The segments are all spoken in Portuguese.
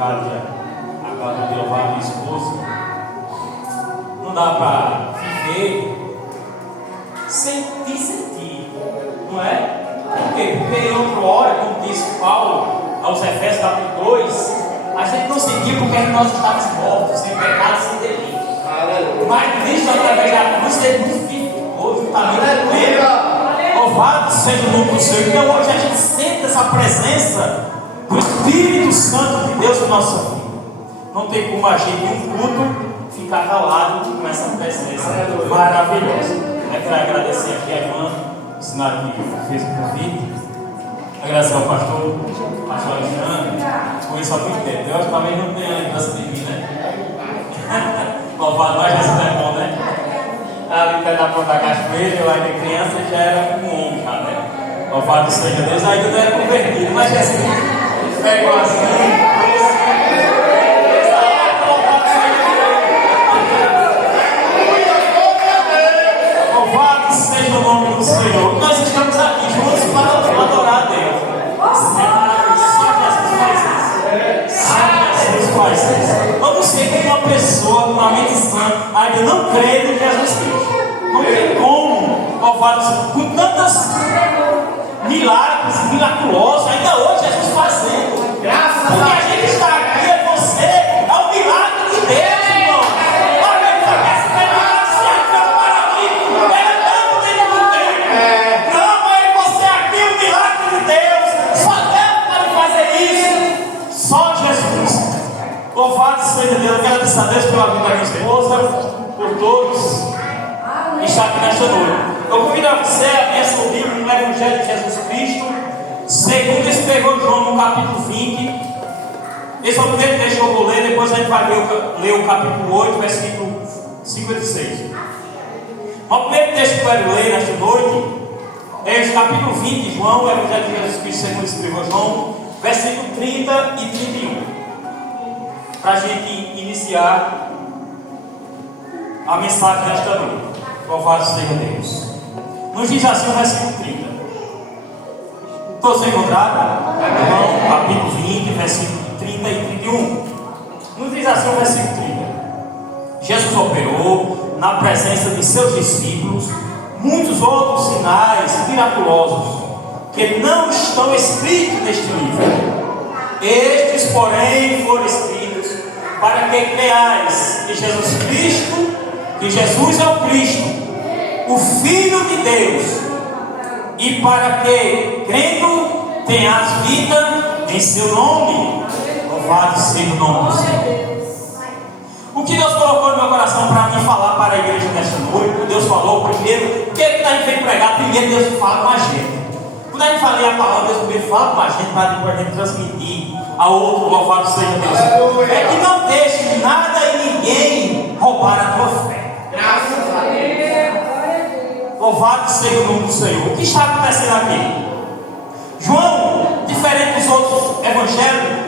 Cláudia de levar a minha esposa. Não dá para viver sem te sentir, não é? Por quê? Porque em outra hora, como disse Paulo aos Efésios capítulo 2, a gente não sentia porque nós estávamos mortos, sem pecado, sem delito. Mas Cristo, através da cruz, ele nos vivificou juntamente com ele. Louvado seja o nome do Senhor. Então hoje a gente sente essa presença do Espírito Santo de Deus na nossa vida. Não tem como a gente em um culto ficar calado com essa presença maravilhosa. Eu quero agradecer aqui a irmã, o sinal que fez o convite. Agradecer ao pastor Alexandre. Conheço há muito tempo. Deus também não tem a lembrança de mim, né? Louvado, nós já se bom, né? Ali perto da porta da cachoeira, eu ainda criança já era um homem, né? Louvado seja Deus, ainda não era convertido, mas assim, pegou assim. Louvado seja o nome do Senhor. Nós estamos aqui juntos para adorar a Deus. Só Jesus faz isso. Vamos ser que uma pessoa com uma mente sã ainda não crê em Jesus Cristo. Não tem como, louvado, com tantos milagres miraculosos, ainda hoje Jesus fazendo. Graças a Deus. Porque a gente está aqui, é você, é o milagre de Deus, irmão. Olha, ele não quer se pegar, se acaba para mim, ele não tem como ter. Não, mas você aqui, é o milagre de Deus. Só Deus pode fazer isso. Só Jesus. Louvado seja Deus, agradeço a Deus pela vida da minha esposa, por todos que estão aqui nesta noite. Eu convido a você a abrir seu livro no Evangelho de Jesus Cristo, segundo escreveu João no capítulo 20. Esse é o primeiro texto que eu vou ler, depois a gente vai ler o capítulo 8, versículo 56. Mas o primeiro texto que eu quero ler nesta noite é esse capítulo 20 de João, o Evangelho de Jesus Cristo, segundo escreveu João, versículo 30 e 31. Para a gente iniciar a mensagem desta noite. Louvado seja Deus. Nos diz assim o versículo 30. Todos encontraram? João, capítulo 20, versículo 30 e 31. Nos diz assim o versículo 30. Jesus operou na presença de seus discípulos muitos outros sinais miraculosos que não estão escritos neste livro. Estes, porém, foram escritos para que creiais que Jesus Cristo, que Jesus é o Cristo, o Filho de Deus, e para que, crendo, tenhas vida em seu nome. Louvado seja o nome do Senhor. O que Deus colocou no meu coração para mim falar para a igreja nesta noite, Deus falou primeiro, o que a gente vem pregar? Primeiro Deus fala com a gente. Quando a gente fala a palavra, Deus primeiro fala com a gente para depois a gente transmitir a outro. Louvado seja Deus. É que não deixe nada e ninguém roubar a tua fé. Graças a Deus. Louvado seja o nome do Senhor. O que está acontecendo aqui? João, diferente dos outros evangelhos,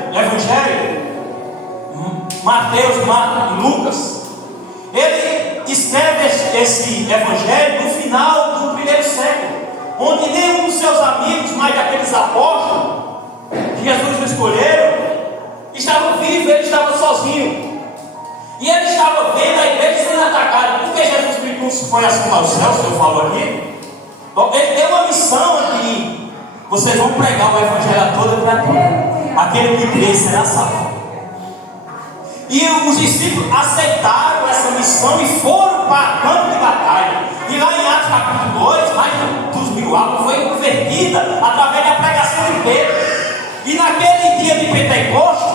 Mateus, Marcos e Lucas, ele escreve esse evangelho no final do primeiro século, onde nenhum dos seus amigos, mais daqueles apóstolos que Jesus não escolheram, estavam vivos, ele estava sozinho. E ele estava vendo a igreja sendo atacada. Porque Jesus Cristo foi assim aos céus, o Senhor falou aqui. Ele deu uma missão aqui. Vocês vão pregar o evangelho a toda criatura. Aquele que crê será salvo. E os discípulos aceitaram essa missão e foram para o campo de batalha. E lá em Atos capítulo 2, mais de 2.000 almas foi convertida através da pregação de Pedro. E naquele dia de Pentecostes,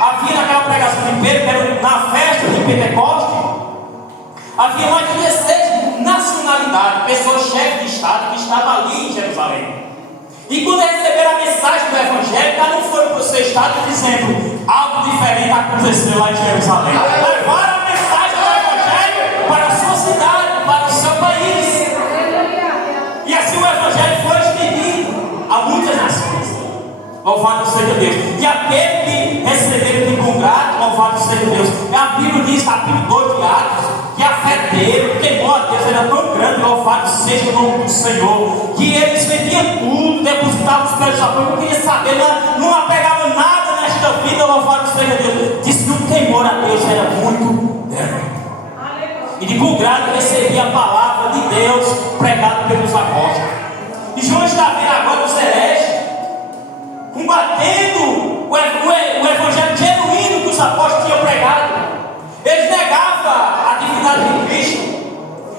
havia naquela pregação de Pedro, na festa de Pentecostes, havia mais de 16 nacionalidades, pessoas chefes de Estado que estavam ali em Jerusalém. E quando receberam a mensagem do Evangelho, cada um foi para o seu estado dizendo: algo diferente aconteceu lá em Jerusalém. Levaram a mensagem do Evangelho para a sua cidade, para o seu país. E assim o Evangelho foi estendido a muitas nações. Louvado seja Deus. E aquele que receberam de bom grado, louvado seja Deus. A Bíblia diz, capítulo 2 de Atos, que a fé dele, temor a Deus, era tão grande, louvado seja o nome do Senhor, que eles vendiam tudo, depositavam os pés de apoio, não queria saber, não apegava nada nesta vida, louvado seja seja Deus, disse que o temor a Deus era muito grande. E de bom grado recebia a palavra de Deus pregada pelos apóstolos. E João está vendo agora os hereges combatendo o evangelho genuíno que os apóstolos tinham pregado. Eles negavam a divindade de Cristo.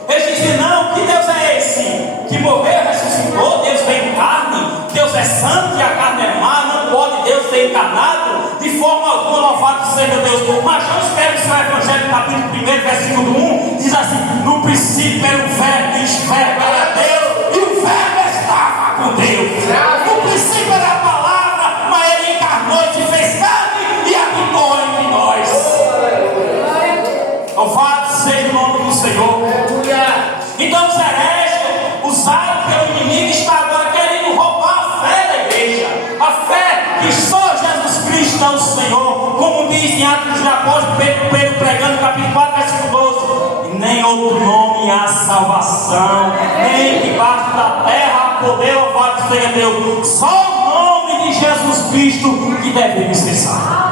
Eles diziam: não, que Deus é esse que morreu, ressuscitou, Deus veio em carne, Deus é santo e a carne é má, não pode Deus ser encarnado de forma alguma, louvado seja Deus. Mas João escreve o seu evangelho, capítulo 1, versículo 1, diz assim: no princípio era o verbo, e o verbo era Deus, e o verbo estava com Deus. No princípio era a palavra, mas ele encarnou e se fez carne e habitou entre nós. Louvado seja o nome do Senhor. Então os hereges, usados pelo inimigo, estão agora querendo roubar a fé da igreja. A fé que só Jesus Cristo é o Senhor. Como diz em Atos dos Apóstolos, Pedro pregando, capítulo 4, versículo 12. E nem outro nome há salvação, nem debaixo da terra há poder, louvado seja Deus. Só o nome de Jesus Cristo que devemos ser salvos.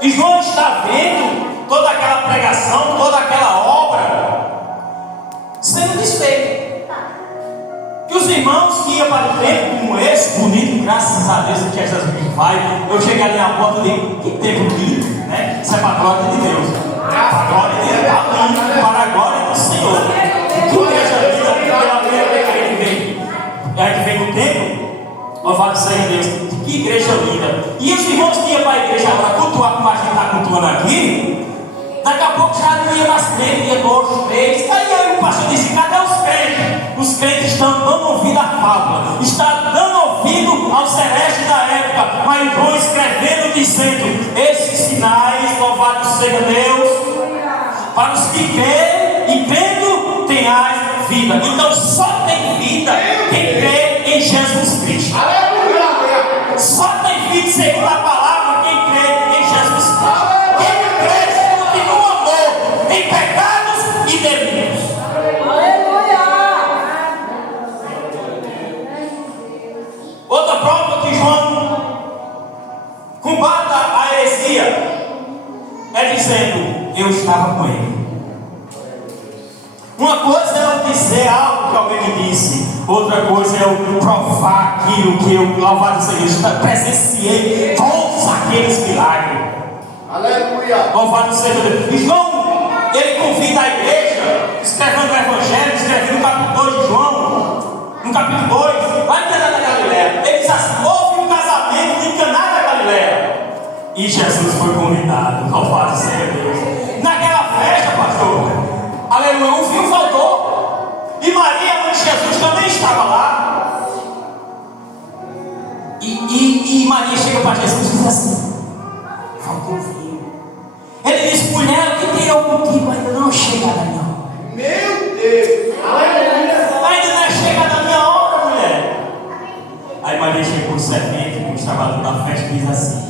E João está vendo toda aquela pregação, toda aquela obra sendo desfeita. E os irmãos que iam para o templo como esse, bonito, graças a Deus que Jesus Cristo vai. Eu cheguei ali na porta e digo: que templo lindo, né? Isso é para a glória de Deus. Para a glória de Deus, para a glória do Senhor. Que igreja linda, pela primeira vez que a gente vem no templo. Louvado seja Deus, que igreja linda. E os irmãos que iam para a igreja agora cultuar, como a gente está cultuando aqui, daqui a pouco já não ia mais crente, ia 2, 3. Aí o pastor disse: cadê os crentes? Os crentes estão dando ouvido à fábula, estão dando ouvido aos hereges da época, mas vão escrevendo, dizendo: esses sinais, louvado seja Deus, para os que creem, e crendo tenhais vida. Então só tem vida quem crê em Jesus Cristo. Só tem vida segundo a palavra quem crê em Jesus Cristo. Quem crê continua amor em pecados e delitos. Outra prova que João combata a heresia é dizendo: eu estava com ele. Uma coisa é eu dizer algo que alguém me disse, outra coisa é eu provar aquilo que eu, louvado seja Deus, presenciei todos aqueles milagres. Aleluia! Louvado seja Deus. E João, ele convida a igreja, escrevendo o evangelho, escrevendo no capítulo 2 de João, no capítulo 2, lá em Caná da Galileia. Ele diz assim: houve um casamento em Caná da Galileia, e Jesus foi convidado. Louvado seja Deus. Naquela festa, pastor, aleluia, o vinho faltou. E Maria, mãe de Jesus, também estava lá. E Maria chega para Jesus e diz assim: faltou vinho. Ele diz: mulher, o que tem eu contigo? Ainda não chega da minha hora. Meu Deus, aleluia. Ainda não é chegada a minha hora, mulher. Aí Maria chega com o servente, com o trabalhador da festa, e diz assim: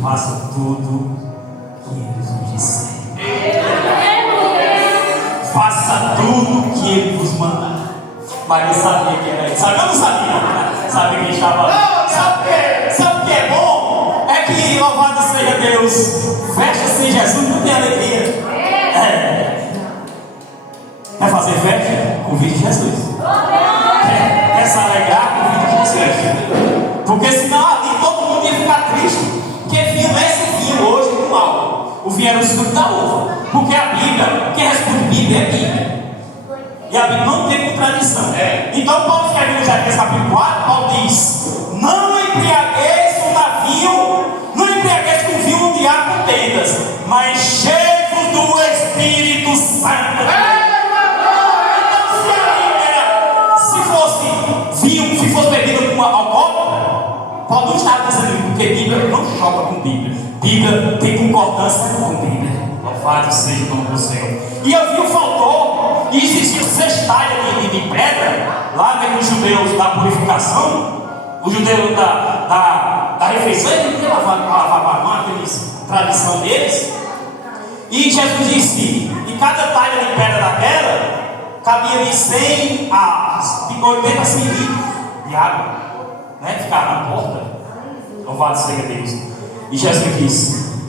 faça tudo que eles vos disserem. Faça tudo o que ele vos mandar. Maria sabia que era isso. Sabe ou não sabia? Sabia que estava lá. Sabe o que é bom? É que, louvado seja Deus, festa sem Jesus não tem alegria. Quer fazer festa? Convide Jesus. Quer se alegrar? Convide Jesus. Porque senão ali todo mundo ia ficar triste. Porque vinho não é esse vinho hoje com mal. O vinho era o suco da uva. Porque a Bíblia, quem responde Bíblia é Bíblia. E a Bíblia não tem contradição. Então Paulo escreve no Jeremias capítulo 4, Paulo diz: não embriagueis com vinho, não embriagueis com vinho onde há contendas, mas cheios do Espírito Santo. Então se fosse vinho, se fosse bebida com alcoólico, Paulo não estava dizendo, porque Bíblia não choca com Bíblia. Bíblia tem concordância com Bíblia. Louvado seja o nome do Senhor. E o vinho faltou, e existia cestalha de pedra, lá nos judeus da purificação, os judeus da refeição, eles não lavavam a mão, aqueles tradição deles. E Jesus disse: em cada talha de pedra daquela, cabia de 100 a 80 a 100 litros de água. né? Ficar na porta. Louvado seja Deus. E Jesus disse: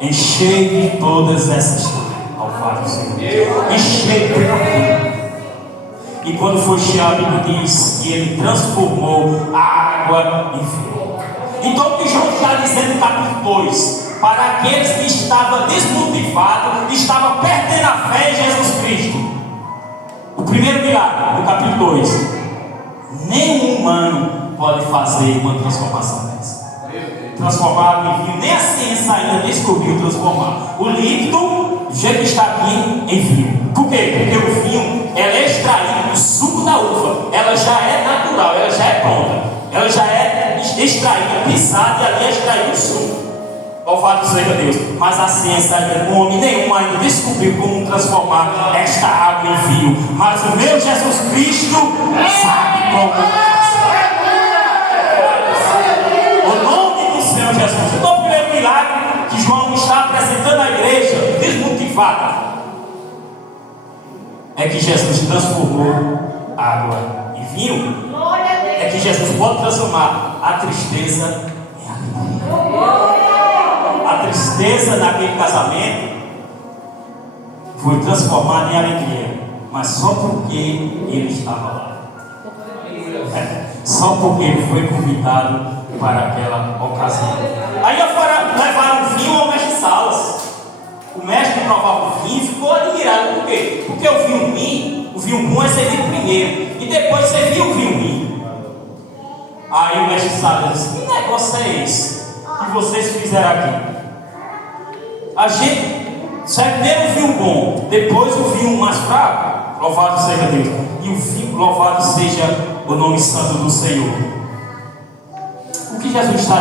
enchei de todas essas coisas. Louvado seja Deus. Enchei de tudo. E quando foi cheio, a Bíblia diz que ele transformou a água em vinho. Então o que João está dizendo no capítulo 2, para aqueles que estavam desmotivados, estavam perdendo a fé em Jesus Cristo. O primeiro milagre, no capítulo 2: nenhum humano pode fazer uma transformação dessa. Transformar água em vinho, nem a ciência ainda descobriu transformar o líquido, do jeito que está aqui, em vinho. Por quê? Porque o vinho, ela é extraído do suco da uva, ela já é natural, ela já é pronta, ela já é extraída, pisada, e ali é extraído o suco. Louvado seja Deus. Mas a ciência, o homem nenhum ainda descobriu como transformar esta água em vinho. Mas o meu Jesus Cristo sabe como fazer. O nome do Senhor Jesus. Então, o primeiro milagre que João está apresentando à igreja desmotivada é que Jesus transformou água em vinho. É que Jesus pode transformar a tristeza em alegria. A tristeza naquele casamento foi transformada em alegria, mas só porque ele estava lá. Só porque ele foi convidado para aquela ocasião. Aí levaram o vinho ao mestre Salas. O mestre provava o vinho e ficou admirado. Por quê? Porque o vinho bom é servido primeiro e depois serviu o vinho ruim. Aí o mestre Salas disse: que negócio é esse que vocês fizeram aqui? A gente serve primeiro o vinho bom, depois o vinho mais fraco. Louvado seja Deus. E o vinho, louvado seja o nome santo do Senhor. O que Jesus está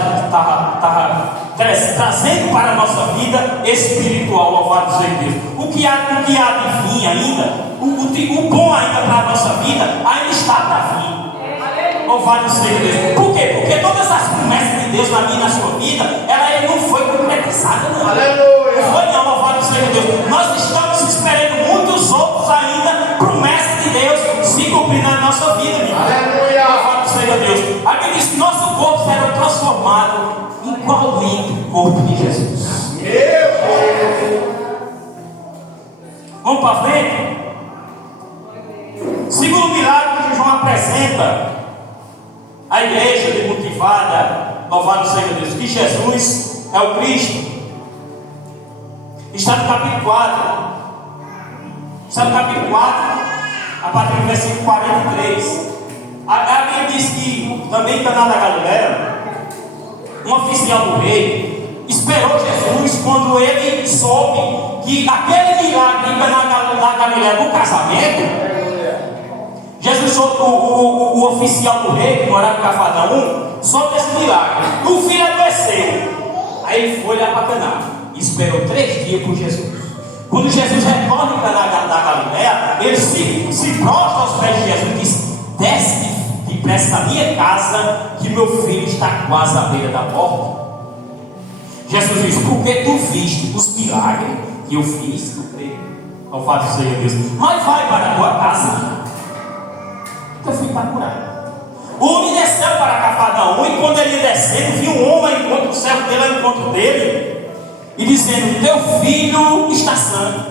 trazendo para a nossa vida espiritual, louvado seja Deus. O que há de vir ainda, o bom ainda para a nossa vida, ainda está para vir. Louvado seja Deus. Por quê? Porque todas as promessas de Deus na minha e na sua vida, ela não foi concretizada, não. Aleluia. Não foi não, louvado seja Deus. Nós estamos esperando muitos outros ainda, promessas de Deus se cumprir na nossa vida, meu. Aleluia. Louvado seja Deus. A Bíblia diz que nosso corpo será transformado igualmente o corpo de Jesus. Vamos para frente. Segundo milagre que João apresenta a igreja desmotivada, louvado seja Deus, que Jesus é o Cristo. Está no capítulo 4. Está no capítulo 4, a partir do versículo 43. A Bíblia diz que também em Caná da Galileia, um oficial do rei esperou Jesus quando ele soube que aquele milagre em Caná da Galileia do casamento, Jesus soube, o oficial do rei, que morava em Cafarnaum, soube desse milagre. O filho adoeceu. Aí ele foi lá para Caná e esperou 3 dias por Jesus. Quando Jesus retorna em Caná da Galileia, ele se prostra aos pés de Jesus e diz: desce depressa da minha casa, que meu filho está quase à beira da morte. Jesus diz: porque tu viste os milagres que eu fiz, tu crê. Louvado seja Deus. Mas vai para a tua casa. Eu fui para curar. O homem desceu para Cafarnaum, e quando ele desceu, viu um homem ao encontro, o servo dele ao encontro dele, e dizendo: teu filho está sã.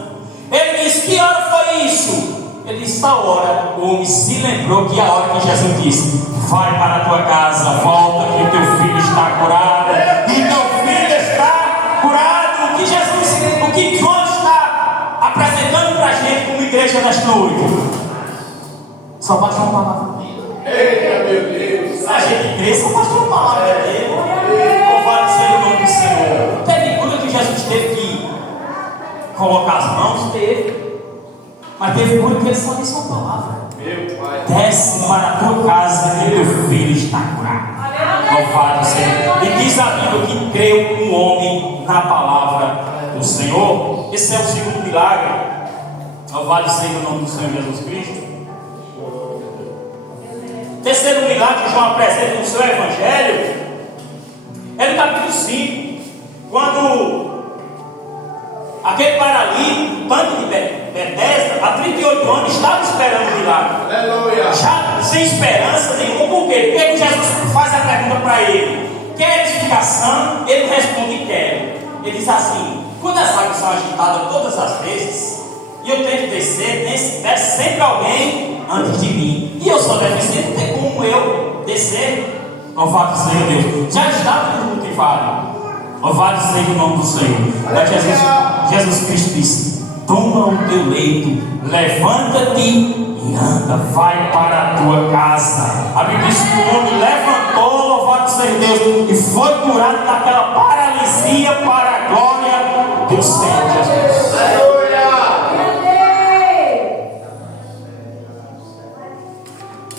Ele disse: que hora foi isso? Ele disse: tal hora. O homem se lembrou que a hora que Jesus disse: vai para a tua casa, volta, que o teu filho está curado. E teu filho está curado. O que João está apresentando para a gente como igreja nesta noite? Só basta uma palavra dele. Eita, meu Deus! A gente crê, só basta uma palavra dele. Louvado seja o nome do Senhor. Teve cura que Jesus teve que colocar as mãos? Teve. Mas teve cura que ele só disse uma palavra: meu Pai, desce para a tua casa e teu filho está curado. Louvado seja. E diz a Bíblia que creu um homem na palavra do Senhor. Esse é o segundo milagre. Louvado seja o nome do Senhor Jesus Cristo. Terceiro milagre que João apresenta no seu evangelho é no capítulo 5, quando aquele paralítico, tanque de Bethesda, há 38 anos, estava esperando o milagre. Aleluia. Já sem esperança nenhuma. Por quê? Porque Jesus faz a pergunta para ele: queres ficar sã? Ele responde: quero. Ele diz assim: quando as águas são agitadas todas as vezes, e eu tenho que descer, desce sempre alguém antes de mim. E eu sou deficiente, não tem como eu descer. Louvado seja Deus. Já estava desmotivado. Louvado seja o nome do Senhor. Jesus Cristo disse: toma o teu leito, levanta-te e anda, vai para a tua casa. A Bíblia diz que o homem levantou, louvado seja Deus, e foi curado daquela paralisia para a glória do Senhor Jesus.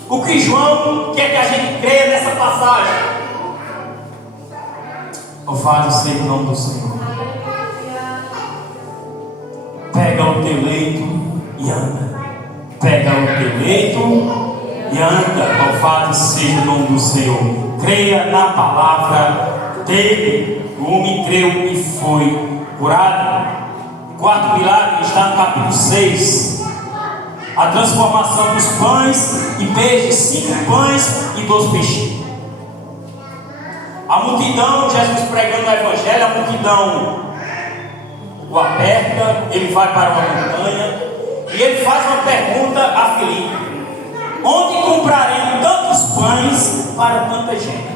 O que João quer que a gente creia nessa passagem? Louvado seja o nome do Senhor. Pega o teu leito e anda. Pega o teu leito e anda. Louvado seja o nome do Senhor. Creia na palavra dele. O homem creu e foi curado. O quarto milagre está no capítulo 6. A transformação dos pães e peixes, 5 pães e 2 peixes. A multidão, Jesus pregando o evangelho, a multidão o aperta, ele vai para uma montanha e ele faz uma pergunta a Filipe: onde compraremos tantos pães para tanta gente?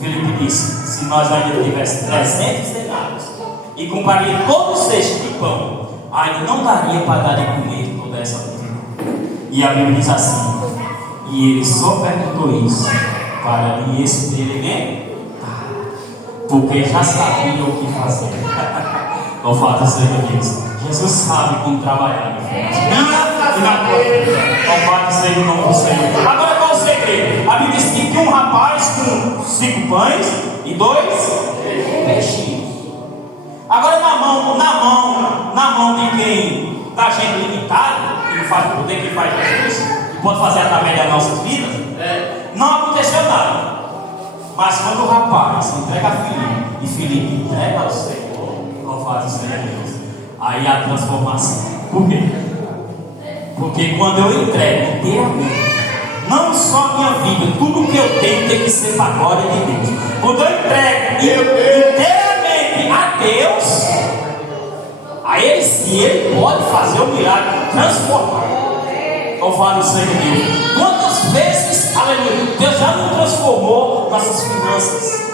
Filipe disse: se nós ainda tivéssemos 300 denários e compraria todo cesto de pão, ainda não daria para dar de comer toda essa multidão. E a Bíblia diz assim: e ele só perguntou isso para lhe experimentar, porque já sabia o que fazer. Louvado seja Deus. Jesus sabe como trabalhar. Louvado seja o nome do Senhor. Agora qual o segredo? A Bíblia diz que tinha um rapaz com 5 pães e 2 peixinhos. Agora na mão de quem? Da gente limitada, que não faz o poder que faz Jesus, que pode fazer através das nossas vidas, não aconteceu nada. Mas quando o rapaz entrega a Filipe e Filipe entrega ao Senhor, louvado seja Deus, aí a transformação. Por quê? Porque quando eu entrego inteiramente, não só a minha vida, tudo que eu tenho tem que ser para a glória de Deus. Quando eu entrego inteiramente a Deus, a Ele sim, Ele pode fazer o milagre, transformar. Louvado seja Deus. Quantas vezes, aleluia, Deus já não transformou nossas finanças?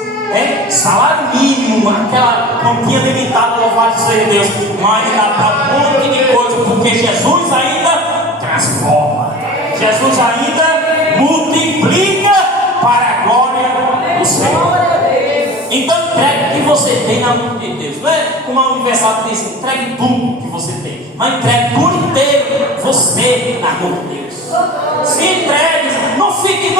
Salário mínimo, aquela quantia limitada, louvado seja Deus, mas dá para um monte de coisa, porque Jesus ainda transforma, Jesus ainda multiplica para a glória do Senhor. Então entregue o que você tem na mão de Deus. Não é como a Universal que diz: entregue tudo que você tem, mas entregue por inteiro você na mão de Deus. Se entregue, não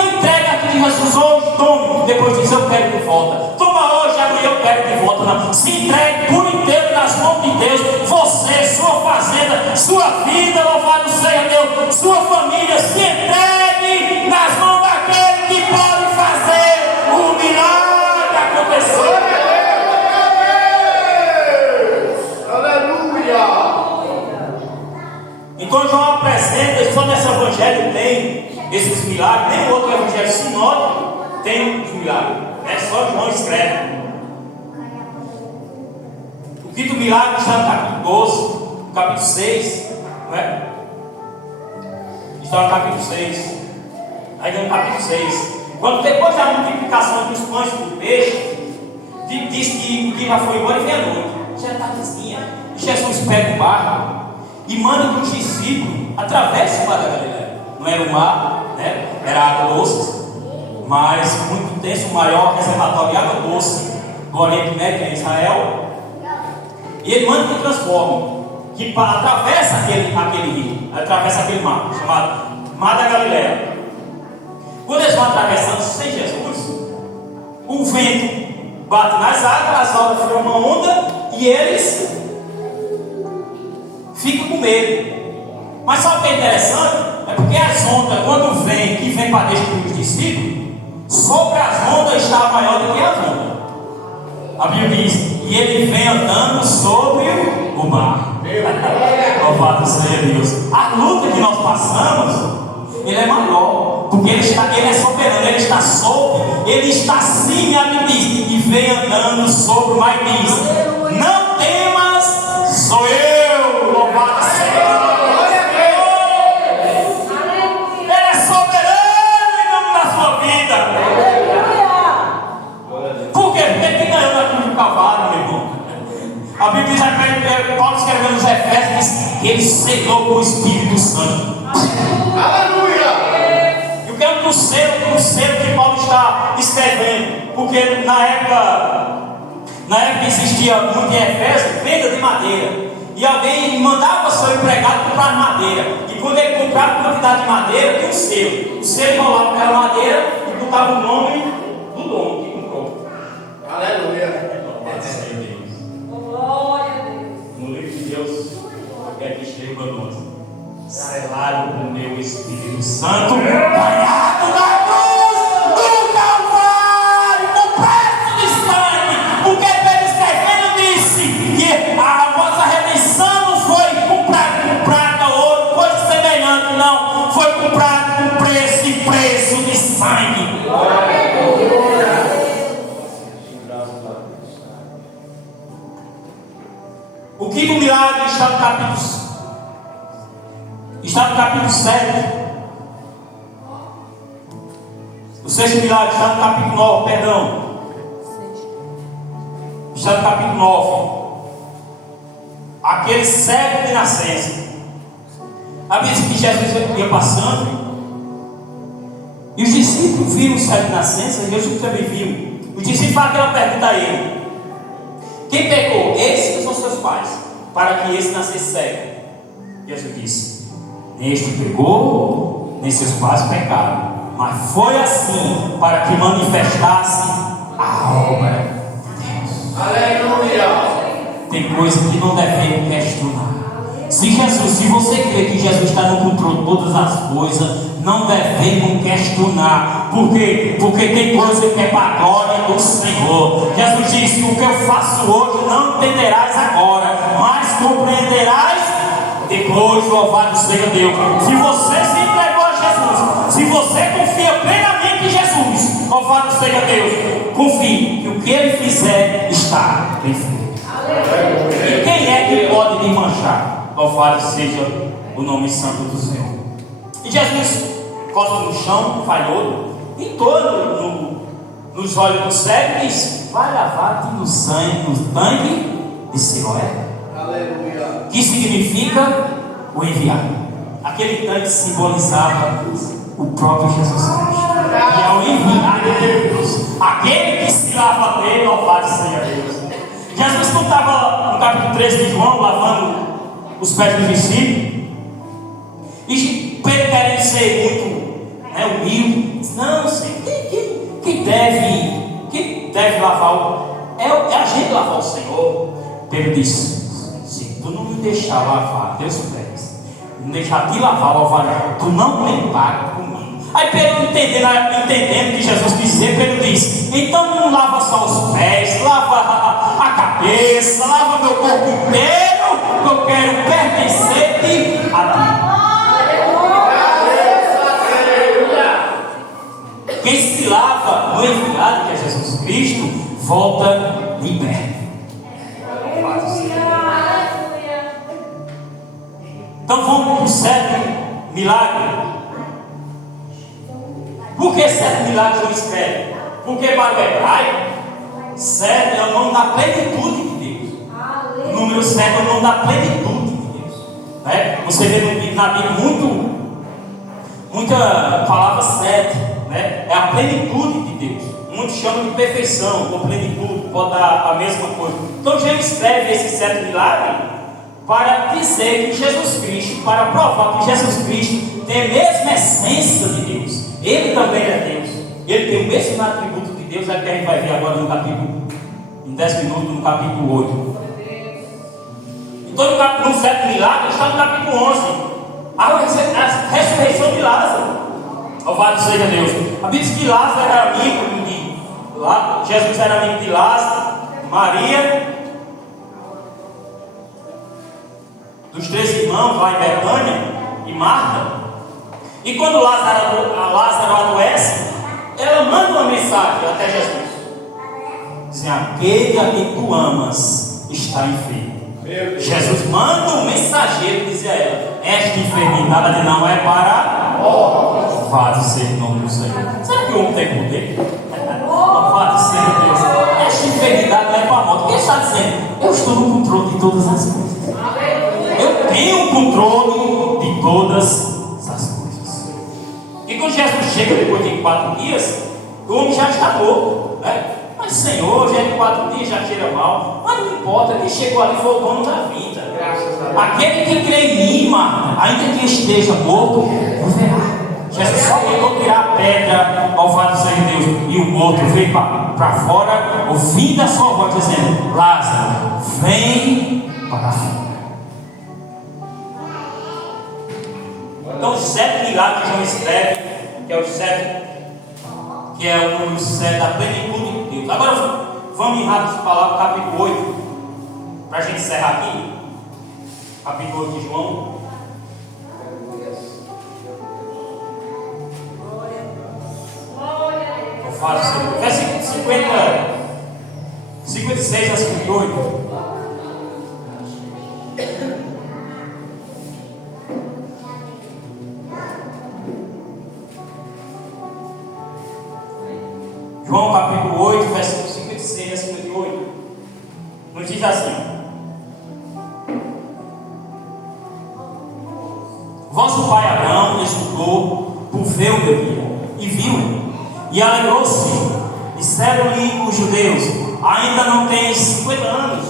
entregue aqui de Jesus hoje, tome, depois diz: eu quero de volta. Toma hoje, amanhã eu quero de volta. Não. Se entregue por inteiro nas mãos de Deus. Você, sua fazenda, sua vida, louvado seja Deus, sua família, se entregue nas mãos daquele que pode fazer o milagre acontecer. Então João apresenta, só nesse evangelho tem esses milagres, nem outro evangelho sinótico tem os milagres. É só João escreve. O quinto milagre está no capítulo 12, no capítulo 6, não é? Está no capítulo 6. Ainda no capítulo 6. Quando depois da multiplicação dos pães e do peixe, diz que o dia já foi embora e vem a noite. Já está tardezinha. Jesus pega o barco e manda que os discípulos atravessem o mar da Galileia. Não era o mar, né? Era água doce, mas muito intenso, o maior reservatório de água doce do Oriente Médio, em Israel. E ele manda que transforme, que atravessa aquele rio, atravessa aquele mar, chamado Mar da Galileia. Quando eles vão atravessando sem Jesus, o vento bate nas águas, as águas formam uma onda e eles ficam com medo. Mas sabe o que é interessante? É porque as ondas, quando vem para destruir os discípulos, sobre as ondas está maior do que as ondas. A Bíblia diz: e ele vem andando sobre o mar. Louvado seja Deus. A luta que nós passamos, ele é maior, porque ele é soberano, ele está sobre, ele está sim, a me diz, e vem andando sobre, mas diz: não temas, sou eu. Louvado seja Deus. Ele é soberano em nome da sua vida. Por quê? Porque ele ganhou na cruz do Calvário, meu irmão. A Bíblia diz, Paulo escrevendo nos Efésios, diz que ele selou com o Espírito Santo. Aleluia! E o que é o selo que Paulo está escrevendo? Porque na época existia muito em Efésios venda de madeira. E alguém mandava seu empregado comprar madeira. E quando ele comprava quantidade de madeira, tinha um selo. O selo enrolava aquela madeira e botava o nome do dono que comprou. Aleluia! Glória a Deus. No livro de Deus, é que escreva nós, selado com o meu Espírito Santo, banhado na cruz do Calvário, com preço de sangue, porque Pedro escrevendo disse que a vossa redenção não foi comprada com prata, ouro, coisa semelhante, não, foi comprada com preço e preço de sangue. O quinto milagre está no capítulo 7. O sexto milagre está no capítulo 9, perdão. Está no capítulo 9. Aquele cego de nascença. A Bíblia diz que Jesus ia passando. E os discípulos viram o cego de nascença. E Jesus também viu. Os discípulos fazem aquela pergunta a ele: quem pecou? Esses são seus pais, para que esse nascesse cego. Jesus disse: nem este pecou, nem seus pais pecaram, mas foi assim para que manifestasse a obra de Deus. Aleluia! Tem coisa que não devemos questionar. Se você crê que Jesus está no controle de todas as coisas, não devemos questionar. Por quê? Porque tem coisa que é para a glória do Senhor. Jesus disse: o que eu faço hoje não entenderás agora, mas compreenderás depois. Louvado seja Deus. Se você se entregou a Jesus, se você confia plenamente em Jesus, louvado seja Deus, confie que o que Ele fizer está bem feito. E quem é que pode me manchar? Louvado seja o nome santo do Senhor. E Jesus costa no chão, falhou, entrou nos olhos do cego e disse: vai lavar-te no tanque de Siloé. Aleluia. Que significa o enviado. Aquele tanque simbolizava o próprio Jesus Cristo. E é o enviado de Deus, aquele que se lava dele, louvado seja Deus. Jesus não estava no capítulo 13 de João lavando os pés dos discípulos, e Pedro querendo ser muito humilde, disse: não, Senhor, quem deve lavar é a gente lavar o Senhor. Pedro disse: se tu não me deixar lavar teus pés, não deixar te lavar, tu não tem pacto comigo. Aí Pedro entendendo que Jesus quis dizer, Pedro disse: então não lava só os pés, lava a cabeça, lava meu corpo inteiro, que eu quero pertencer-te a ti. Quem se lava no enviado, que é Jesus Cristo, volta liberto. Então vamos para o sétimo milagre. Por que 7 milagres não escreve? Porque para o hebraico, 7 é o nome da plenitude de Deus. O número 7 é o nome da plenitude de Deus. Você vê na Bíblia muita palavra 7, é a plenitude de Deus. Muitos chamam de perfeição, ou plenitude, pode dar a mesma coisa. Então Jesus escreve esses 7 milagres para dizer que Jesus Cristo, para provar que Jesus Cristo tem a mesma essência de Deus. Ele também é Deus. Ele tem o mesmo atributo de Deus, é que a gente vai ver agora no capítulo, em 10 minutos, no capítulo 8. Então no 7 milagres está no capítulo 11. A ressurreição de Lázaro. Louvado seja Deus. A Bíblia diz que Lázaro era amigo Jesus era amigo de Lázaro, Maria dos 3 irmãos lá em Betânia e Marta. E quando Lázaro adoece, ela manda uma mensagem até Jesus, dizendo: aquele a quem tu amas está enfermo. Jesus manda um mensageiro dizer a ela: esta enfermidade não é para louvado seja o nome do Senhor. Será que o homem tem poder? Louvado seja Deus. Esta enfermidade não é para a morte. Quem está dizendo? Eu estou no controle de todas as coisas. Eu tenho o controle de todas as coisas. E quando Jesus chega depois de 4 dias, o homem já está morto, né? Mas Senhor, já de 4 dias já cheira mal. Mas não importa, quem chegou ali foi o dono da vida. Aquele que crê em mim, Marta, ainda que esteja morto, viverá. Jesus só mandou tirar a pedra, louvado seja Deus, e o morto veio para fora, ouvindo a sua voz dizendo: Lázaro, vem para fora. Então, os 7 milagres que João escreve, que é os 7, que é o número 7 da plenitude de Deus. Agora vamos em rápido para lá, capítulo 8, para a gente encerrar aqui. Capítulo 8 de João. Versículo 56 a 58. João capítulo 8, versículo 56 a 58. Nos diz assim: vosso pai Abraão estudou por ver o meu dia, e viu, e alegrou-se. Disseram-lhe os judeus: ainda não tens 50 anos,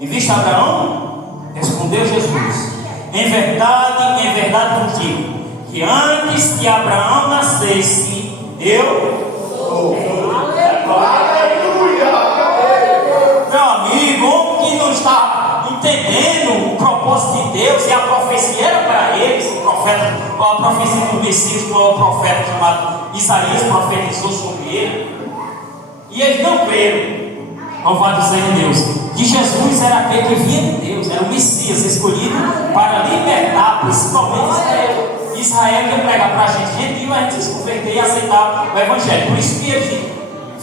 e viste Abraão? Respondeu Jesus: em verdade contigo, que antes que Abraão nascesse, eu sou. Meu amigo, homem que não está entendendo o propósito de Deus, e a profecia era para eles, a profecia do Messias, que é o profeta chamado Isaías profetizou sobre ele, e eles não creram. Louvado seja Deus, que Jesus era aquele que vinha de Deus, era o Messias escolhido para libertar principalmente Israel. Israel ia pregar para a gente gentil, a gente se converter e aceitar o Evangelho. Por isso que eles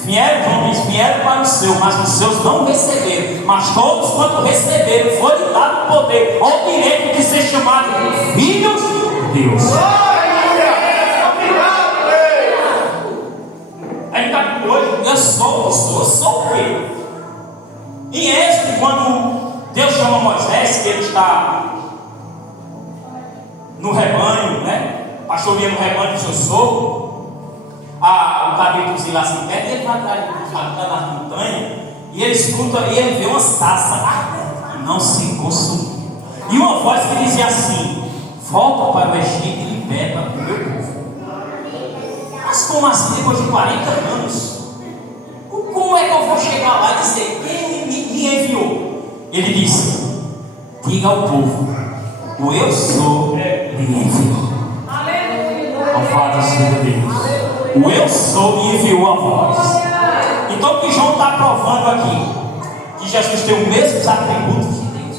vieram para o seu, mas os seus não receberam. Mas todos quanto receberam, foi dado o poder, o direito de ser chamado filhos de Deus. Aí está hoje, eu sou o quê? Em Êxodo, quando Deus chama Moisés, que ele está no rebanho, né? Pastoreando o rebanho do seu sogro, o cabritozinho lá assim perto, ele vai atrás da montanha, e ele escuta, e ele vê uma sarça ardente que não se consumiu. E uma voz que dizia assim: volta para o Egito e liberta o meu povo. Mas como assim, depois de 40 anos? Como é que eu vou chegar lá e dizer quem me enviou? Ele disse: diga ao povo, o eu sou me enviou. Louvado seja Deus. O eu sou me enviou a voz. Então o que João está provando aqui? Que Jesus tem os mesmos atributos de Deus,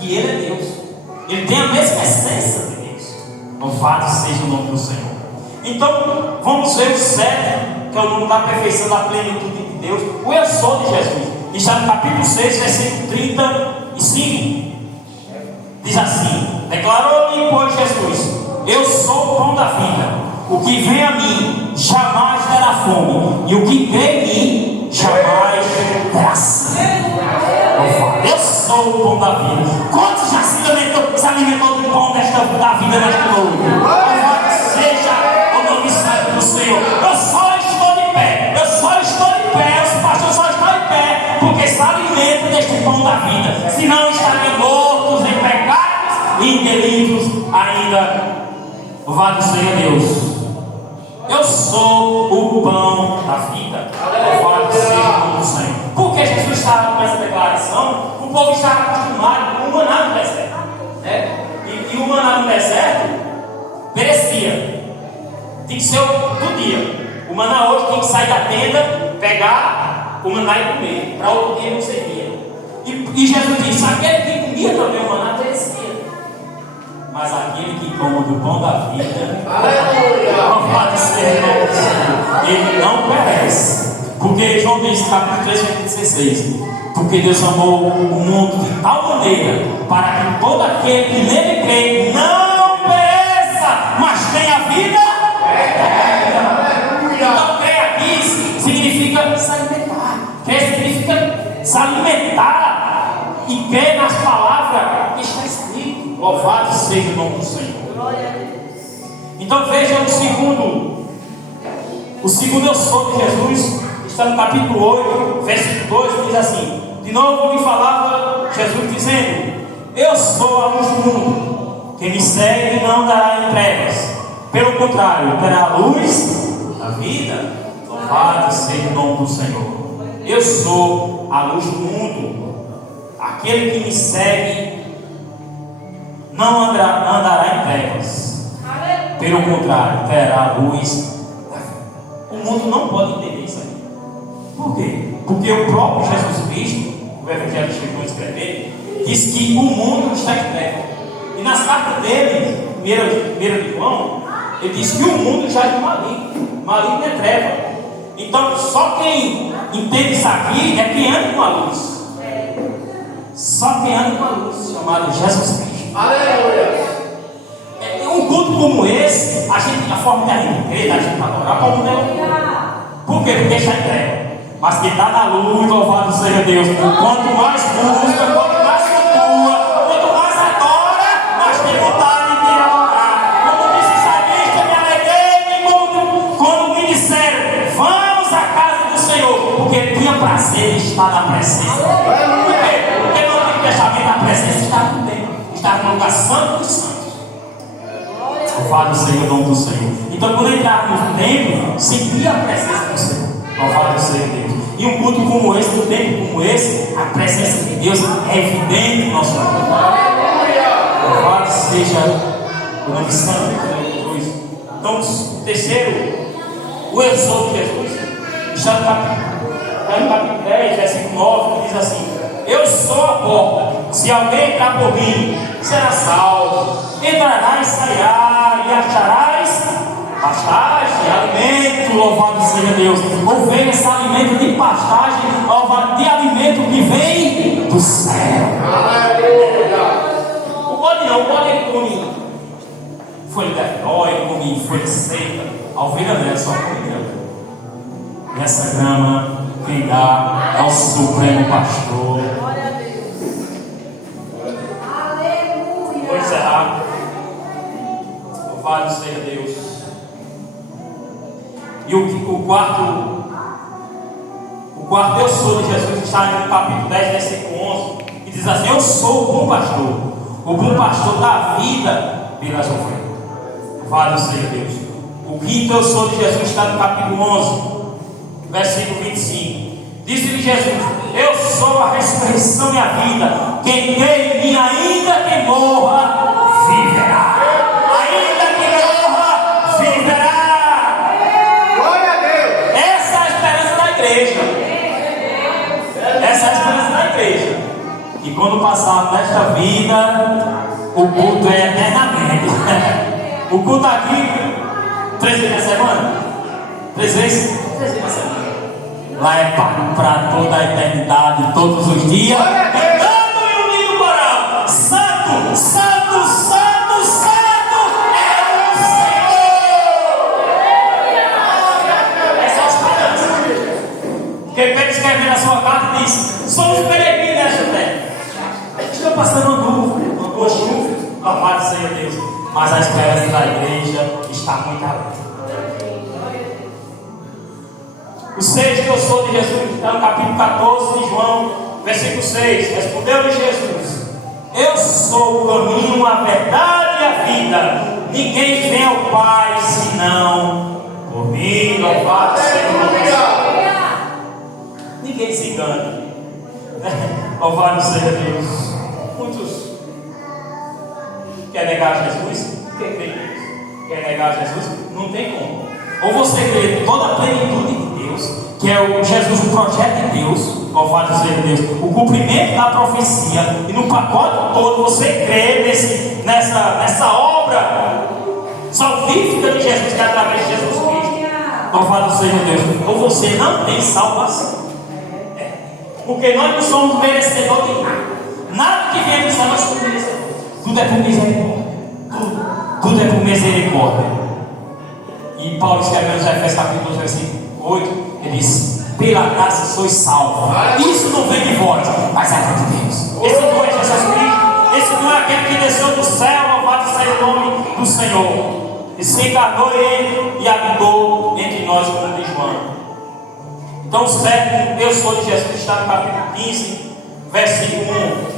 que Ele é Deus, Ele tem a mesma essência de Deus. Louvado seja o nome do Senhor. Então vamos ver o 7, que é o nome da perfeição, da plenitude de Deus. O eu sou de Jesus está no capítulo 6, versículo 35. Diz assim: declarou-lhe, pois, Jesus: eu sou o pão da vida. O que vem a mim jamais terá fome, e o que crê em mim jamais terá sede. Eu sou o pão da vida. Quantos já se alimentou do pão da vida nesta noite? Louvado seja o nome santo do Senhor. Eu só estou de pé. Os pastores só estão de pé porque se alimentam deste pão da vida. Senão estariam mortos em pecados e em delitos ainda. Louvado seja Deus. Eu sou o pão da vida. Louvado seja o nome do Senhor. Porque Jesus estava com essa declaração, o povo estava acostumado com o maná no deserto, né? E o maná no deserto perecia. Tem que ser do dia. O maná hoje tem que sair da tenda, pegar o maná e comer. Para outro dia não servia. E Jesus disse: aquele que comia também o maná perecia. Mas aquele que come do pão da vida, louvado seja o nome do Senhor, ele não perece. Porque João diz, capítulo 3, versículo 16: porque Deus amou o mundo de tal maneira para que todo aquele que nele crê não pereça, mas tenha vida eterna. Então, crer aqui significa se alimentar. Crer significa se alimentar e crer nas palavras que está escrito. Louvado seja o nome do Senhor. Então, veja o segundo eu sou de Jesus. Está no capítulo 8, versículo 2, diz assim: de novo me falava Jesus dizendo: eu sou a luz do mundo, quem me segue não andará em trevas, pelo contrário, terá a luz da vida. Louvado seja o nome do Senhor. Eu sou a luz do mundo, aquele que me segue não andará em trevas, pelo contrário, terá a luz da vida. O mundo não pode entender isso aí. Por quê? Porque o próprio Jesus Cristo, o Evangelho que João escrever, diz que o mundo está em trevas. E nas cartas dele, primeira de João, ele diz que o mundo já é maligno. Maligno é treva. Então, só quem entende isso aqui é quem anda com a luz. Só quem anda com a luz, chamado Jesus Cristo. Aleluia! Um culto como esse, a forma que a gente crê, a gente adorar, como não é. Por quê? Porque está em treva. Mas que está na luz, louvado seja Deus. Quanto mais busca, quanto mais cultua, quanto mais adora, mais tem vontade de adorar. Como disse o salmista, me alegrei quando me disseram: vamos à casa do Senhor, porque ele tinha prazer em estar na presença. Por quê? Porque no Antigo Testamento a presença estava no templo, estava no lugar santo dos santos. Louvado seja o nome do Senhor. Então, quando entrar no templo, sentia a presença do Senhor. Louvado seja Deus. E um culto como esse, um tempo como esse, a presença de Deus é evidente no nosso mundo. Louvado seja o nome santo de Jesus. Então, o terceiro, o eu sou de Jesus, está no capítulo 10, versículo 9, que diz assim: eu sou a porta, se alguém entrar por mim, será salvo, entrará e sairá, e acharás pastagem, alimento. Louvado seja Deus. Ovelha, esse alimento de pastagem, de alimento que vem do céu. O bode não, o bode ele come folha de arró, ele come folha seca. A ovelha não é só come grama. E essa grama quem dá é o Supremo Pastor. Vou encerrar. Louvado seja Deus. E o quarto eu sou de Jesus está no capítulo 10, versículo 11, que diz assim: eu sou o bom pastor dá vida pelas ovelhas. Louvado seja Deus. O quinto eu sou de Jesus está no capítulo 11, versículo 25. Disse-lhe Jesus: eu sou a ressurreição e a vida, quem crê em mim, ainda que morra, viverá. Ainda que morra, viverá. Essa é a esperança da igreja. E quando passar nesta vida, o culto é eternamente. O culto aqui, 3 vezes na semana? 3 vezes? 3 vezes na semana. Lá é para toda a eternidade, todos os dias. Cantando e unindo o coral: Santo, Santo, Santo, Santo é o Senhor. Essa é a esperança. Porque Pedro escreve na sua carta e diz: somos peregrinos nesta terra. Estou passando uma chuva, louvado seja Deus. Mas a esperança da igreja está muito além. O sexto eu sou de Jesus está no capítulo 14 de João, versículo 6. Respondeu-lhe Jesus: eu sou o caminho, a verdade e a vida. Ninguém vem ao Pai senão por mim. Louvado seja Deus. Ninguém se engana. Louvado seja Deus. Muitos querem negar Jesus? Quem crê nisso? Quer negar Jesus? Não tem como. Ou você crê em toda a plenitude de Deus, que é o Jesus, o projeto de Deus, Louvado seja Deus. O cumprimento da profecia e no pacote todo você crê nessa obra salvífica de Jesus, que é através de Jesus Cristo. Louvado seja Deus. Ou você não tem salvação. Porque nós não somos merecedores de nada. Nada que vem do céu nós somos merecedores. Tudo é por misericórdia. Tudo é por misericórdia. E Paulo escreveu nos Efésios capítulo 12, versículo 8, ele diz: pela graça sois salvos. Isso não vem de vós, mas é de Deus. Esse não é Jesus Cristo. Esse não é aquele que desceu do céu. Louvado seja o nome do Senhor. E se encarnou ele e habitou entre nós, como diz João. Então o verbo eu sou de Jesus está no capítulo 15, versículo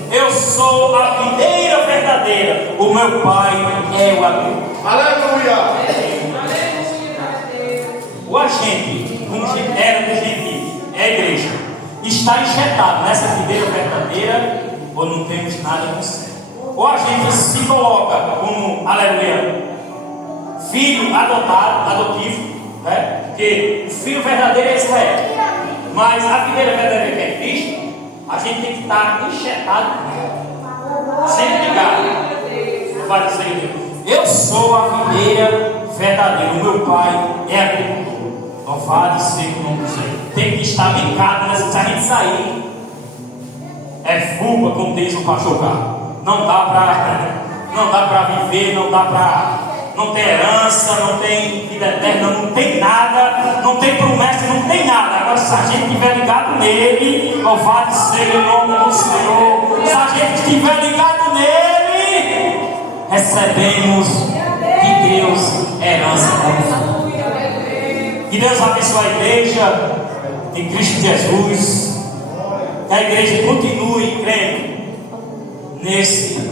1. Eu sou a videira verdadeira, o meu pai é o agricultor. Aleluia! O agente, era do gentil, é a igreja, está injetado nessa videira verdadeira, ou não temos nada com o céu. O agente se coloca como, aleluia, filho adotivo, né? Porque o filho verdadeiro é Israel, mas a videira verdadeira que é Cristo, a gente tem que estar injetado nela, sempre ligado. Vai dizer: eu sou a videira verdadeira, o meu pai é agricultor. Louvado seja o nome do Senhor. Tem que estar ligado nessa. Se a gente sair, é fuga, como diz o pastor Carlos. Não dá para viver, não tem herança, não tem vida eterna, não tem nada, não tem promessa, não tem nada. Agora, se a gente estiver ligado nele, louvado seja o nome do Senhor. Se a gente estiver ligado nele, recebemos de Deus herança. Que Deus abençoe a igreja de Cristo Jesus. Que a igreja continue crendo nesse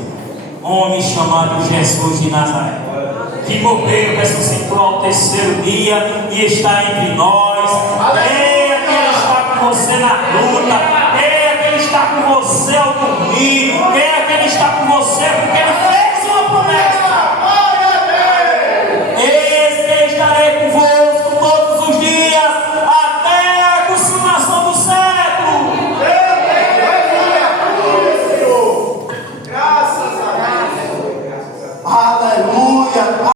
homem chamado Jesus de Nazaré, que morreu, ressuscitou ao terceiro dia e está entre nós. Creia que Ele está com você na luta. Creia que Ele está com você ao dormir. Creia que Ele está com você porque Ele